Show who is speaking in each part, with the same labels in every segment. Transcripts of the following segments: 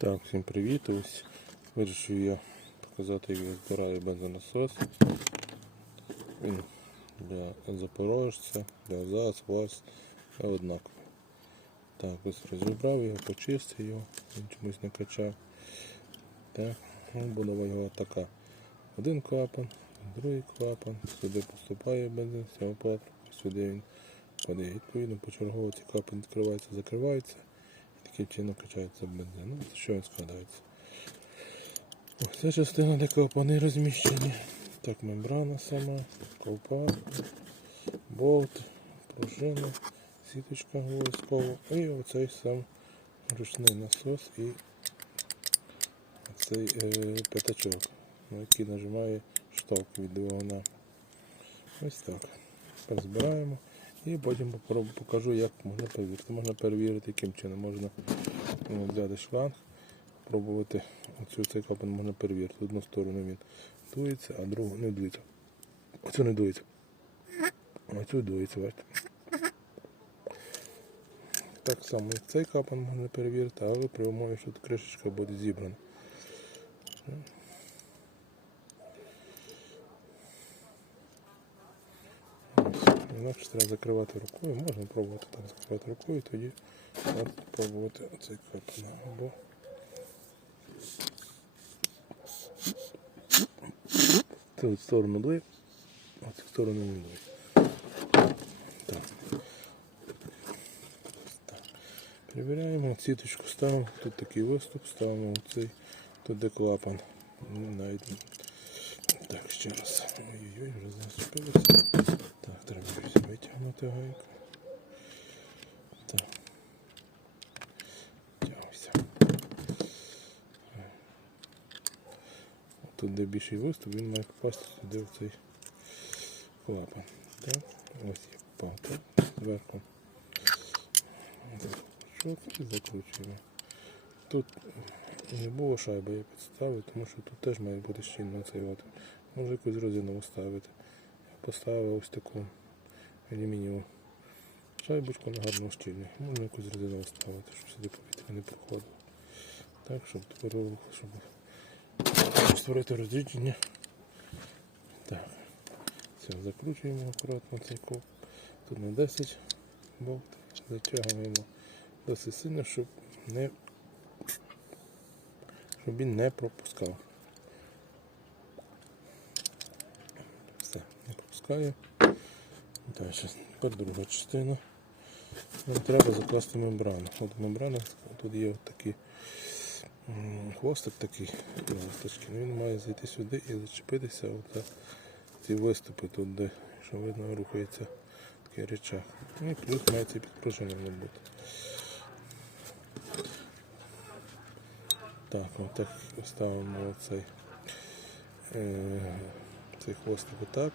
Speaker 1: Так, всім привіт. Ось вирішив я показати, як я збираю бензонасос. Для запорожця, для ЗАЗ, ВАЗ однаковий. Так, ось розібрав його, почистив його, він чомусь не качав. Так, ну, будова його така. Один клапан, другий клапан, сюди поступає бензин, цього сюди він падає. Відповідно, почергово ці клапан відкривається, закривається. І таким качається бензин. Ну, з що складається? Ось частина, де клапани розміщені. Так, мембрана сама, ковпак, болт, пружина, сіточка обов'язково. І оцей сам ручний насос і цей е, п'ятачок, на який нажимає штовх від двигуна. Ось так. Тепер збираємо і потім покажу, як можна перевірити. Можна перевірити, яким чином можна е, взяти шланг, пробувати оцю цей клапан можна перевірити. Одну сторону він дується, а другу не дується. Оцю не дується. А цю дується, бачите. Так само, як цей клапан можна перевірити, але при умові, що тут кришечка буде зібрана. Інакше треба закривати рукою, можна пробувати так закривати рукою, тоді от пробувати оцей клапан. Або цю сторону дує, а цю сторону не дує. Перевіряємо, сіточку ставимо, тут такий виступ, ставимо цей, тут де клапан. Ну, навіть так, ще раз. Ой-ой-ой, вже зачепилося. Так, треба витягнути гайку. Так. Тут де більший виступ, він має попасти сюди в цей клапан. Ось є палка зверху. І закручуємо. Тут не було шайби, я підставив, тому що тут теж має бути щільно цей от. Може якусь резину вставити. Я поставив ось таку алюмінієву шайбочку на гарну щільну. Можна якусь резину вставити, щоб сюди повітря не проходило. Так, щоб тепер щоб створити розрідження. Так. Все, закручуємо акуратно цей коп. Тут на 10 болт. Затягуємо досить сильно, щоб не щоб він не пропускав. Все, не пропускає. Далі, тепер друга частина. Нам треба закласти мембрану. От мембрана, тут є от такий хвостик такий, ласточки. Він має зайти сюди і зачепитися от за ці виступи тут, де що видно рухається такий речах. Ну, І плюс має це підпружинення бути. Так, отак ставимо цей, е, цей хвостик отак.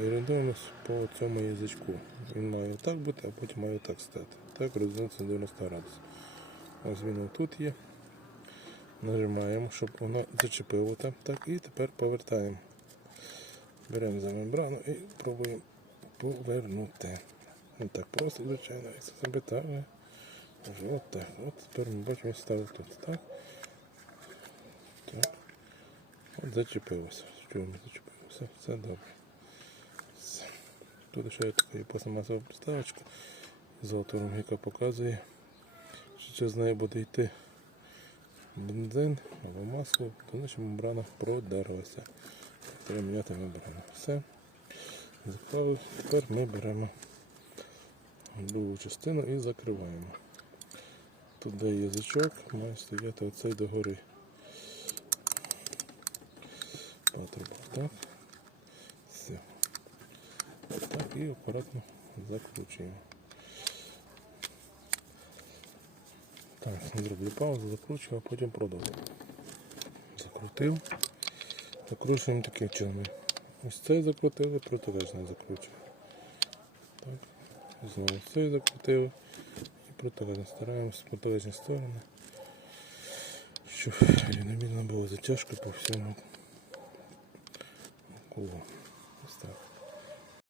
Speaker 1: І орієнтуємось по цьому язичку. Він має отак бути, а потім має отак стати. Так розвернутися на 90 градусів. Ось він отут є. Нажимаємо, щоб воно зачепило там. Так, і тепер повертаємо. Беремо за мембрану і пробуємо повернути. Не так просто, звичайно, як це запитання. От так. От тепер ми бачимо, ставив тут. Так. Так. От зачепилося. Чуємо, зачепилося. Все добре. Тут ще є така пластмасова приставочка з автором, яка показує, що через неї буде йти бензин або масло, то наша мембрана продерлася. Треба міняти мембрану. Все. Заклали. Тепер ми беремо другу частину і закриваємо. Тут де язичок, має стояти оцей догори. Патрубок, так. Так, і акуратно закручуємо. Так, зроблю паузу, закручую, а потім продовжую. Закрутив. Закручуємо таким чином. Ось цей закрутили, протилежний закручуємо. Так. Знову цей закрутили і протилежно стараємося протилежні сторони, щоб рівномірно було затяжка по всьому колу.